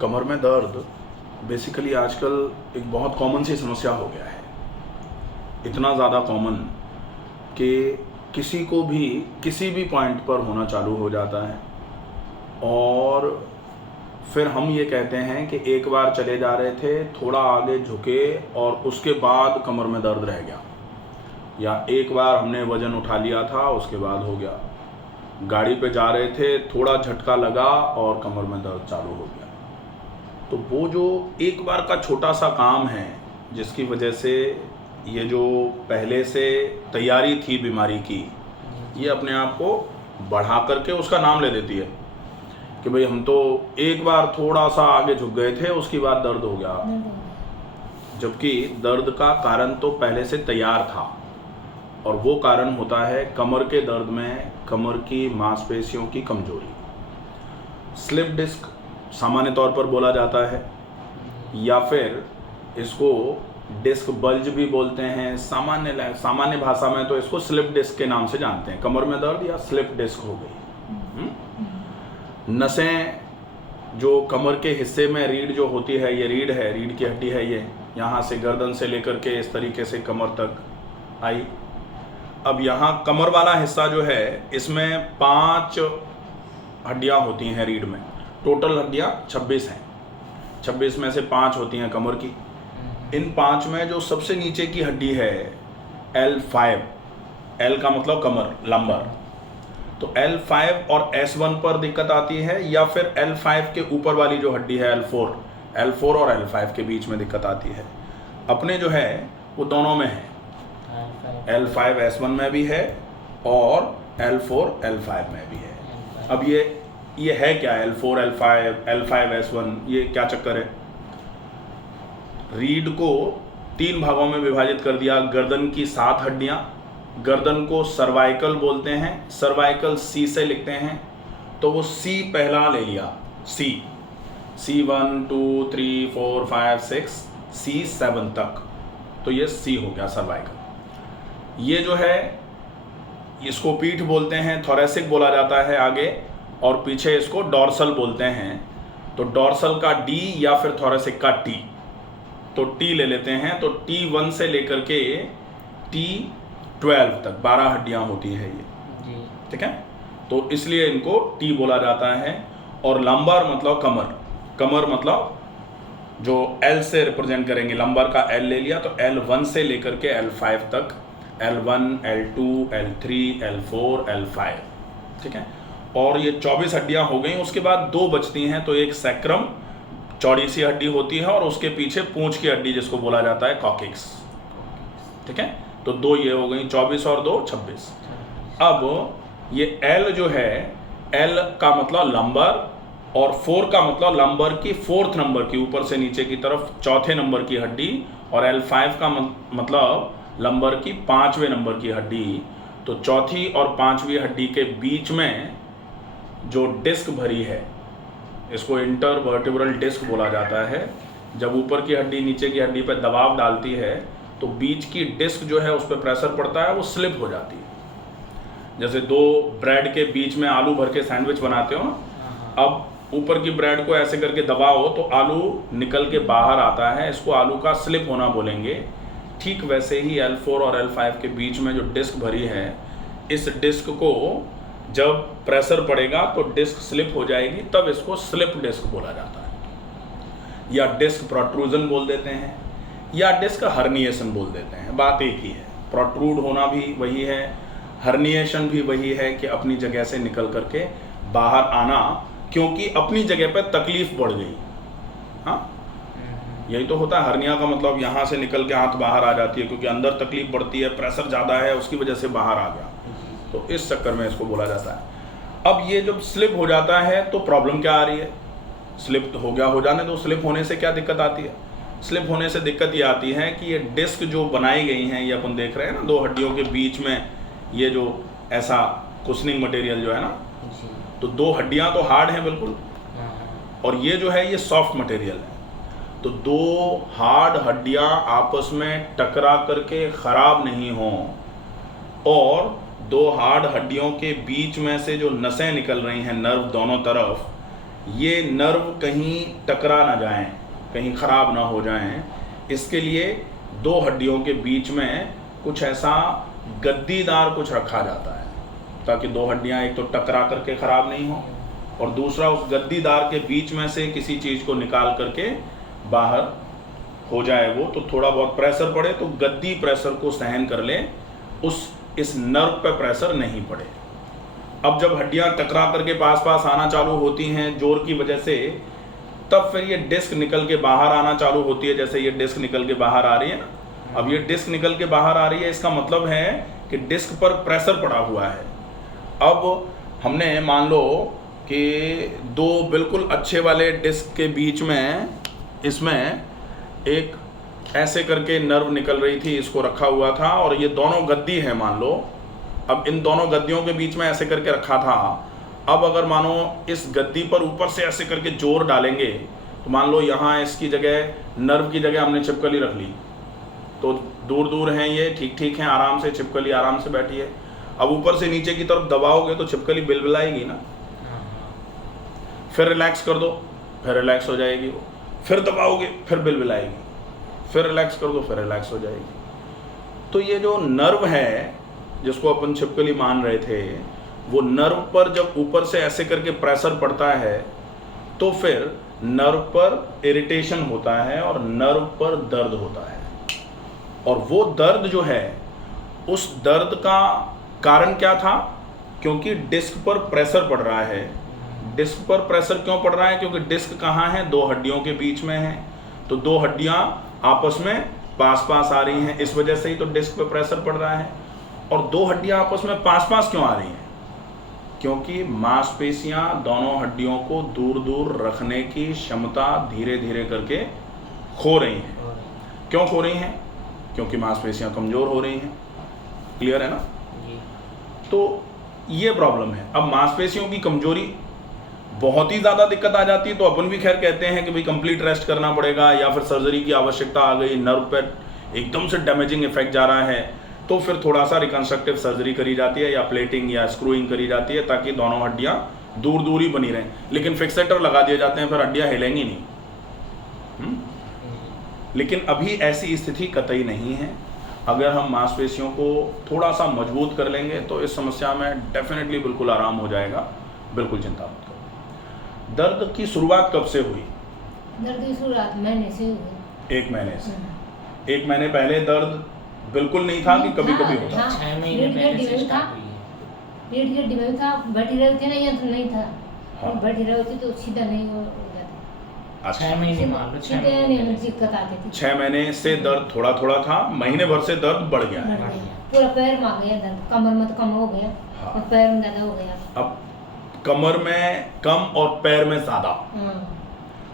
कमर में दर्द बेसिकली आजकल एक बहुत कॉमन सी समस्या हो गया है। इतना ज़्यादा कॉमन कि किसी को भी किसी भी पॉइंट पर होना चालू हो जाता है और फिर हम ये कहते हैं कि एक बार चले जा रहे थे, थोड़ा आगे झुके और उसके बाद कमर में दर्द रह गया, या एक बार हमने वज़न उठा लिया था उसके बाद हो गया, गाड़ी पे जा रहे थे, थोड़ा झटका लगा और कमर में दर्द चालू हो गया। तो वो जो एक बार का छोटा सा काम है जिसकी वजह से ये जो पहले से तैयारी थी बीमारी की, ये अपने आप को बढ़ा करके उसका नाम ले देती है कि भाई हम तो एक बार थोड़ा सा आगे झुक गए थे, उसके बाद दर्द हो गया, जबकि दर्द का कारण तो पहले से तैयार था। और वो कारण होता है कमर के दर्द में कमर की मांसपेशियों की कमजोरी। स्लिप डिस्क सामान्य तौर पर बोला जाता है, या फिर इसको डिस्क बल्ज भी बोलते हैं। सामान्य भाषा में तो इसको स्लिप डिस्क के नाम से जानते हैं। कमर में दर्द या स्लिप डिस्क हो गई। नसें जो कमर के हिस्से में रीढ़ जो होती है, ये रीढ़ है, रीढ़ की हड्डी है, ये यहाँ से गर्दन से लेकर के इस तरीके से कमर तक आई। अब यहाँ कमर वाला हिस्सा जो है, इसमें 5 हड्डियाँ होती हैं रीढ़ में। टोटल हड्डियाँ 26 हैं। 26 में से 5 होती हैं कमर की। इन 5 में जो सबसे नीचे की हड्डी है L5, L का मतलब कमर, लंबर, तो L5 और S1 पर दिक्कत आती है, या फिर L5 के ऊपर वाली जो हड्डी है L4 और L5 के बीच में दिक्कत आती है। अपने जो है वो दोनों में है, L5 S1 में भी है और L4 L5 में भी है। अब ये है क्या L4 L5 S1, ये क्या चक्कर है? रीढ़ को 3 भागों में विभाजित कर दिया। गर्दन की 7 हड्डियां, गर्दन को सर्वाइकल बोलते हैं, सर्वाइकल C से लिखते हैं, तो वो C पहला ले लिया, C 1 2 3 4 5 6 C7 तक, तो ये C हो गया सर्वाइकल। ये जो है इसको पीठ बोलते हैं, थोरेसिक बोला जाता है आगे, और पीछे इसको डॉर्सल बोलते हैं। तो डॉर्सल का D या फिर थोरेसिक का T, तो T ले लेते हैं। तो T1 से लेकर के T12 तक 12 हड्डियां होती है ये, ठीक है। तो इसलिए इनको T बोला जाता है। और लंबर मतलब कमर, कमर मतलब जो L से रिप्रेजेंट करेंगे, लंबर का L ले लिया, तो L1 से लेकर के L5 तक, L1 L2 L3 L4 L5, ठीक है। और ये 24 हड्डियां हो गई। उसके बाद 2 बचती हैं, तो एक सैक्रम चौड़ी सी हड्डी होती है, और उसके पीछे पूंछ की हड्डी जिसको बोला जाता है कॉकिक्स, ठीक है। तो 2 ये हो गई, 24 और 2 26। अब ये L जो है, L का मतलब लंबर, और 4 का मतलब लंबर की 4th नंबर की, ऊपर से नीचे की तरफ 4थे नंबर की हड्डी, और L5 का मतलब लंबर की 5वें नंबर की हड्डी। तो चौथी और 5वीं हड्डी के बीच में जो डिस्क भरी है, इसको इंटरवर्टिब्रल डिस्क बोला जाता है। जब ऊपर की हड्डी नीचे की हड्डी पर दबाव डालती है, तो बीच की डिस्क जो है उस पर प्रेशर पड़ता है, वो स्लिप हो जाती है। जैसे 2 ब्रेड के बीच में आलू भर के सैंडविच बनाते हो ना, अब ऊपर की ब्रेड को ऐसे करके दबाओ तो आलू निकल के बाहर आता है, इसको आलू का स्लिप होना बोलेंगे। ठीक वैसे ही L4 और L5 के बीच में जो डिस्क भरी है, इस डिस्क को जब प्रेशर पड़ेगा तो डिस्क स्लिप हो जाएगी, तब इसको स्लिप डिस्क बोला जाता है। या डिस्क प्रोट्रूजन बोल देते हैं, या डिस्क हर्निएशन बोल देते हैं, बात एक ही है। प्रोट्रूड होना भी वही है, हर्निएशन भी वही है कि अपनी जगह से निकल करके बाहर आना, क्योंकि अपनी जगह पर तकलीफ बढ़ गई। हाँ, यही तो होता है। हर्निया का मतलब यहाँ से निकल के हाथ बाहर आ जाती है, क्योंकि अंदर तकलीफ बढ़ती है, प्रेशर ज़्यादा है, उसकी वजह से बाहर आ गया, तो इस चक्कर में इसको बोला जाता है। अब ये जब स्लिप हो जाता है तो प्रॉब्लम क्या आ रही है? स्लिप हो गया, हो जाने दो। स्लिप होने से क्या दिक्कत आती है? स्लिप होने से दिक्कत ये आती है कि ये डिस्क जो बनाई गई हैं, ये अपन देख रहे हैं ना, 2 हड्डियों के बीच में ये जो ऐसा कुशनिंग मटेरियल जो है ना, तो 2 हड्डियाँ तो हार्ड हैं बिल्कुल, और ये जो है ये सॉफ्ट मटेरियल है। तो 2 हार्ड हड्डियां आपस में टकरा करके खराब नहीं हों, और 2 हार्ड हड्डियों के बीच में से जो नसें निकल रही हैं, नर्व दोनों तरफ, ये नर्व कहीं टकरा ना जाएं, कहीं ख़राब ना हो जाएं, इसके लिए दो हड्डियों के बीच में कुछ ऐसा गद्दीदार कुछ रखा जाता है ताकि दो हड्डियां एक तो टकरा करके ख़राब नहीं हो, और दूसरा उस गद्दीदार के बीच में से किसी चीज़ को निकाल करके बाहर हो जाए वो, तो थोड़ा बहुत प्रेशर पड़े तो गद्दी प्रेशर को सहन कर ले, इस नर्व पे प्रेशर नहीं पड़े। अब जब हड्डियां टकरा करके पास पास आना चालू होती हैं जोर की वजह से, तब फिर ये डिस्क निकल के बाहर आना चालू होती है। जैसे ये डिस्क निकल के बाहर आ रही है ना, अब ये डिस्क निकल के बाहर आ रही है, इसका मतलब है कि डिस्क पर प्रेशर पड़ा हुआ है। अब हमने मान लो कि दो बिल्कुल अच्छे वाले डिस्क के बीच में इसमें एक ऐसे करके नर्व निकल रही थी, इसको रखा हुआ था, और ये दोनों गद्दी है मान लो। अब इन दोनों गद्दियों के बीच में ऐसे करके रखा था। अब अगर मानो इस गद्दी पर ऊपर से ऐसे करके जोर डालेंगे तो मान लो यहाँ इसकी जगह, नर्व की जगह हमने छिपकली रख ली, तो दूर दूर हैं ये, ठीक ठीक हैं, आराम से छिपकली आराम से बैठी है। अब ऊपर से नीचे की तरफ दबाओगे तो छिपकली बिलबिलाएगी ना, फिर रिलैक्स कर दो, फिर रिलैक्स हो जाएगी वो, फिर दबाओगे फिर बिलबिलाएगी, फिर रिलैक्स कर दो फिर रिलैक्स हो जाएगी। तो ये जो नर्व है जिसको अपन छिपकली मान रहे थे, वो नर्व पर जब ऊपर से ऐसे करके प्रेशर पड़ता है तो फिर नर्व पर इरिटेशन होता है और नर्व पर दर्द होता है। और वो दर्द जो है, उस दर्द का कारण क्या था? क्योंकि डिस्क पर प्रेशर पड़ रहा है। डिस्क पर प्रेशर क्यों पड़ रहा है? क्योंकि डिस्क कहाँ है? दो हड्डियों के बीच में है, तो दो हड्डियां आपस में पास पास आ रही हैं, इस वजह से ही तो डिस्क पर प्रेशर पड़ रहा है। और दो हड्डियां आपस में पास पास क्यों आ रही हैं? क्योंकि मांसपेशियां दोनों हड्डियों को दूर दूर रखने की क्षमता धीरे धीरे करके खो रही हैं। क्यों खो रही हैं? क्योंकि मांसपेशियां कमजोर हो रही हैं। क्लियर है ना? तो ये प्रॉब्लम है। अब मांसपेशियों की कमजोरी बहुत ही ज़्यादा दिक्कत आ जाती है तो अपन भी खैर कहते हैं कि भाई कंप्लीट रेस्ट करना पड़ेगा, या फिर सर्जरी की आवश्यकता आ गई, नर्व पर एकदम से डैमेजिंग इफेक्ट जा रहा है, तो फिर थोड़ा सा रिकंस्ट्रक्टिव सर्जरी करी जाती है या प्लेटिंग या स्क्रूइंग करी जाती है ताकि दोनों हड्डियां दूर दूर ही बनी रहें। लेकिन फिक्सेटर लगा दिए जाते हैं, फिर हड्डियां हिलेंगी नहीं। लेकिन अभी ऐसी स्थिति कतई नहीं है। अगर हम मांसपेशियों को थोड़ा सा मजबूत कर लेंगे तो इस समस्या में डेफिनेटली बिल्कुल आराम हो जाएगा। बिल्कुल चिंता मत करो। दर्द की शुरुआत कब से हुई? दर्द की शुरुआत महीने से हुई। 1 महीने से। 1 महीने पहले दर्द बिल्कुल नहीं था कि कभी कभी होता? 6 महीने पहले से स्टार्ट हुई है। रीढ़ की हड्डी में था, बैठी रहती ना, या तो नहीं था। हाँ। बैठी रहती तो सीधा नहीं हो जाता। 6 महीने मान लो, 6 महीने दिक्कत आती थी। 6 महीने से दर्द थोड़ा थोड़ा था, महीने भर से दर्द बढ़ गया है। पूरा पैर में आ गया दर्द, कमर में तो कम हो गया। हाँ। और पैर में ज्यादा हो गया। अब कमर में कम और पैर में ज्यादा।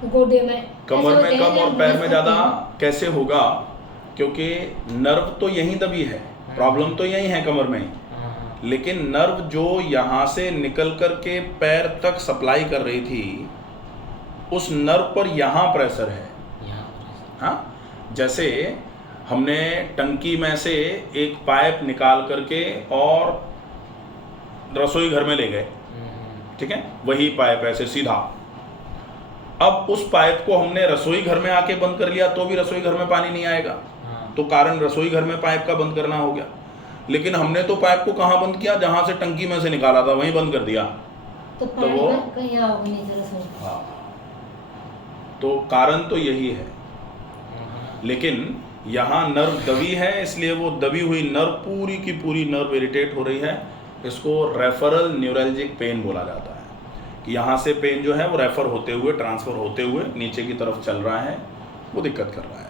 तो गोडे में, कमर में कम और पैर में ज्यादा कैसे होगा? क्योंकि नर्व तो यहीं दबी है, प्रॉब्लम तो यहीं है कमर में, लेकिन नर्व जो यहाँ से निकल कर के पैर तक सप्लाई कर रही थी, उस नर्व पर यहाँ प्रेशर है। हाँ, जैसे हमने टंकी में से एक पाइप निकाल करके और रसोई घर में ले गए, ठीक है, वही पाइप ऐसे सीधा। अब उस पाइप को हमने रसोई घर में आके बंद कर लिया तो भी रसोई घर में पानी नहीं आएगा, तो कारण रसोई घर में पाइप का बंद करना हो गया। लेकिन हमने तो पाइप को कहाँ बंद किया? जहां से टंकी में से निकाला था वहीं बंद कर दिया, तो वो कहीं आओगे नहीं रसोई। हाँ, तो कारण तो यही है। लेकिन यहाँ नर्व दबी है, इसलिए वो दबी हुई नर्व पूरी की पूरी नर्व इरिटेट हो रही है। इसको रेफरल न्यूरल्जिक पेन बोला जाता है कि यहाँ से पेन जो है वो रेफर होते हुए, ट्रांसफर होते हुए नीचे की तरफ चल रहा है, वो दिक्कत कर रहा है।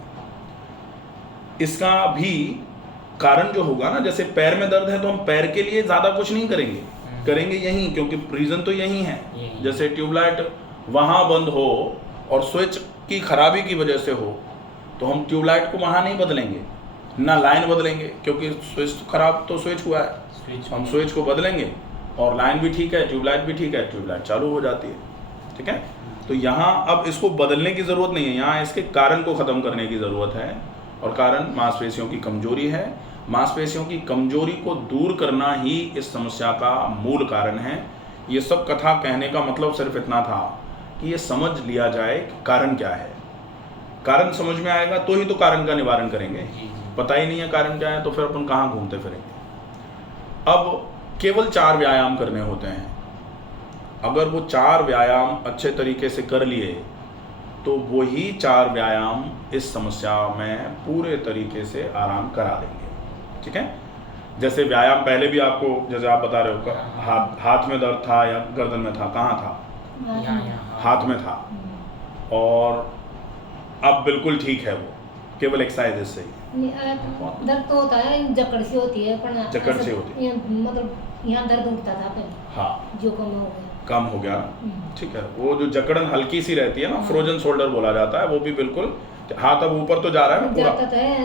इसका भी कारण जो होगा ना, जैसे पैर में दर्द है तो हम पैर के लिए ज़्यादा कुछ नहीं करेंगे, करेंगे यहीं, क्योंकि रीज़न तो यहीं है। जैसे ट्यूबलाइट वहाँ बंद हो और स्विच की खराबी की वजह से हो तो हम ट्यूबलाइट को वहाँ नहीं बदलेंगे, ना लाइन बदलेंगे, क्योंकि स्विच खराब तो स्विच हुआ है, हम स्विच को बदलेंगे और लाइन भी ठीक है, ट्यूबलाइट भी ठीक है, ट्यूबलाइट चालू हो जाती है, ठीक है। तो यहाँ अब इसको बदलने की ज़रूरत नहीं है, यहाँ इसके कारण को ख़त्म करने की ज़रूरत है, और कारण मांसपेशियों की कमजोरी है। मांसपेशियों की कमजोरी को दूर करना ही इस समस्या का मूल कारण है। ये सब कथा कहने का मतलब सिर्फ इतना था कि ये समझ लिया जाए कि कारण क्या है। कारण समझ में आएगा तो ही तो कारण का निवारण करेंगे। पता ही नहीं है कारण क्या है तो फिर अपन कहाँ घूमते फिरेंगे। अब केवल 4 व्यायाम करने होते हैं। अगर वो 4 व्यायाम अच्छे तरीके से कर लिए तो वही 4 व्यायाम इस समस्या में पूरे तरीके से आराम करा देंगे। ठीक है, जैसे व्यायाम पहले भी आपको, जैसे आप बता रहे हो हाथ में दर्द था या गर्दन में था, कहाँ था? हाथ में था, और अब बिल्कुल ठीक है, वो केवल एक्सरसाइज से ही। दर्द तो होता है, जकड़ से होती है, पर जकड़ से होती है, मतलब यहाँ दर्द उठता था पहले, हाँ, जो कम हो गया, कम हो गया ना। ठीक है, वो जो जकड़न हल्की सी रहती है ना, फ्रोजन शोल्डर बोला जाता है, वो भी बिल्कुल, हाथ अब ऊपर तो जा रहा है ना पूरा, जाता है,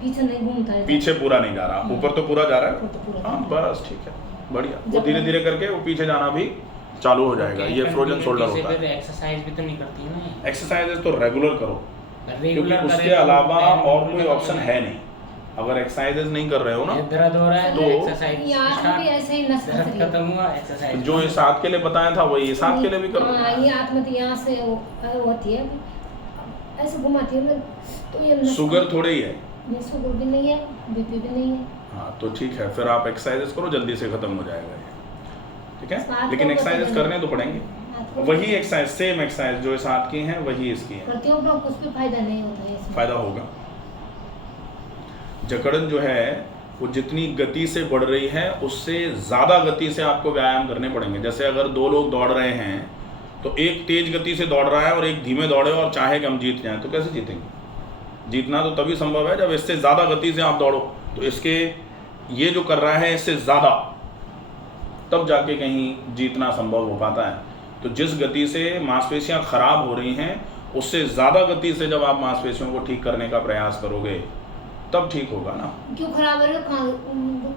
पीछे नहीं घूमता है, पीछे पूरा नहीं जा रहा, ऊपर तो पूरा जा रहा है। तो हाँ बस ठीक है, बढ़िया। वो धीरे धीरे करके वो पीछे जाना भी चालू हो जाएगा। ये फ्रोजन शोल्डर होता है। एक्सरसाइज भी तो नहीं करती ना, एक्सरसाइजेज तो रेगुलर करो, क्योंकि उसके तो अलावा और कोई ऑप्शन है नहीं। अगर एक्सरसाइजेज नहीं कर रहे हो ना, दर्द हो रहा है तो एक्सरसाइज यहाँ भी ऐसे ही नस दर्द खत्म हुआ एक्सरसाइज, जो इस हाथ के लिए बताया था वही इस हाथ के लिए भी करो। ये हाथ में तो यहाँ से होती है, ऐसे घुमाती है तो ये शुगर थोड़ी ही है, ये शुगर भी नहीं है, बीपी भी नहीं है। हाँ तो ठीक है, फिर आप एक्सरसाइजेज करो, जल्दी से खत्म हो जाएगा ये। ठीक है, लेकिन एक्सरसाइजेज करने तो पड़ेंगे। वही एक्सरसाइज, सेम एक्सरसाइज जो इस हाथ की हैं वही इसकी है। करती हूँ तो कुछ भी फायदा नहीं होता है इसमें। फायदा होगा। जकड़न जो है वो जितनी गति से बढ़ रही है उससे ज़्यादा गति से आपको व्यायाम करने पड़ेंगे। जैसे अगर 2 लोग दौड़ रहे हैं तो एक तेज गति से दौड़ रहा है और एक धीमे दौड़े और चाहे कि हम जीत जाएं, तो कैसे जीतेंगे? जीतना तो तभी संभव है जब इससे ज़्यादा गति से आप दौड़ो। तो इसके ये जो कर रहा है इससे ज़्यादा, तब जाके कहीं जीतना संभव हो पाता है। तो जिस गति से मांसपेशियां खराब हो रही हैं उससे ज़्यादा गति से जब आप मांसपेशियों को ठीक करने का प्रयास करोगे तब ठीक होगा ना। क्यों खराब है?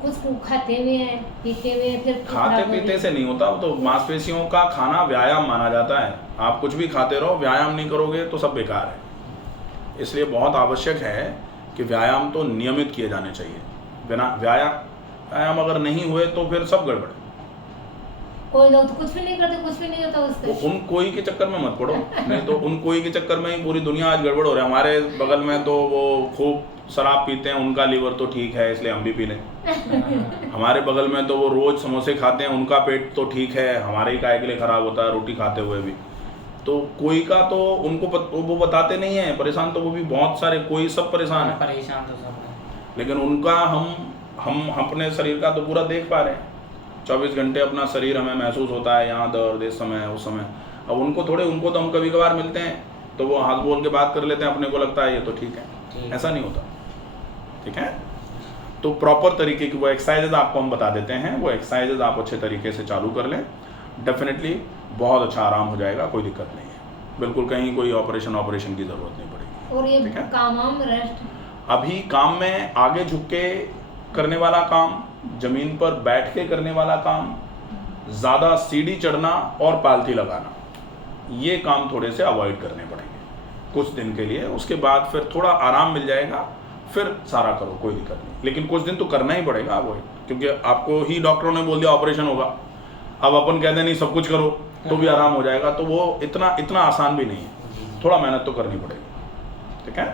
कुछ खाते हुए हैं, पीते हुए हैं, फिर खाते पीते से नहीं होता, तो मांसपेशियों का खाना व्यायाम माना जाता है। आप कुछ भी खाते रहो, व्यायाम नहीं करोगे तो सब बेकार है। इसलिए बहुत आवश्यक है कि व्यायाम तो नियमित किए जाने चाहिए। बिना व्यायाम अगर नहीं हुए तो फिर सब गड़बड़। कोई लोग तो कुछ भी नहीं करते, कुछ भी नहीं होता उससे। तो उन कोई के चक्कर में मत पड़ो, नहीं तो उन कोई के चक्कर में ही पूरी दुनिया आज गड़बड़ हो रहा है। हमारे बगल में तो वो खूब शराब पीते हैं, उनका लीवर तो ठीक है इसलिए हम भी पी लें। हमारे बगल में तो वो रोज समोसे खाते हैं, उनका पेट तो ठीक है, हमारे ही काय के लिए खराब होता है रोटी खाते हुए भी। तो कोई का तो उनको वो बताते नहीं है, परेशान तो वो भी बहुत सारे, कोई सब परेशान है, परेशान तो सब है। लेकिन उनका हम अपने शरीर का तो पूरा देख पा रहे हैं। 24 घंटे अपना शरीर हमें महसूस होता है, यहाँ दर्द, इस समय उस समय। अब उनको तो हम कभी कभार मिलते हैं तो वो हाथ बोल के बात कर लेते हैं, अपने को लगता है ये तो ठीक है, ऐसा नहीं होता। ठीक है, तो प्रॉपर तरीके की वो एक्सरसाइजेज आपको हम बता देते हैं, वो एक्सरसाइजेज आप अच्छे तरीके से चालू कर लें, डेफिनेटली बहुत अच्छा आराम हो जाएगा, कोई दिक्कत नहीं है। बिल्कुल कहीं कोई ऑपरेशन की ज़रूरत नहीं पड़ेगी। और ये काम रेस्ट, अभी काम में आगे झुक के करने वाला काम, जमीन पर बैठ के करने वाला काम, ज़्यादा सीढ़ी चढ़ना और पालथी लगाना, ये काम थोड़े से अवॉइड करने पड़ेंगे कुछ दिन के लिए। उसके बाद फिर थोड़ा आराम मिल जाएगा, फिर सारा करो, कोई दिक्कत नहीं। लेकिन कुछ दिन तो करना ही पड़ेगा अवॉइड, क्योंकि आपको ही डॉक्टरों ने बोल दिया ऑपरेशन होगा, अब अपन कहते हैं नहीं सब कुछ करो तो भी आराम हो जाएगा, तो वो इतना आसान भी नहीं है, थोड़ा मेहनत तो करनी पड़ेगी। ठीक है।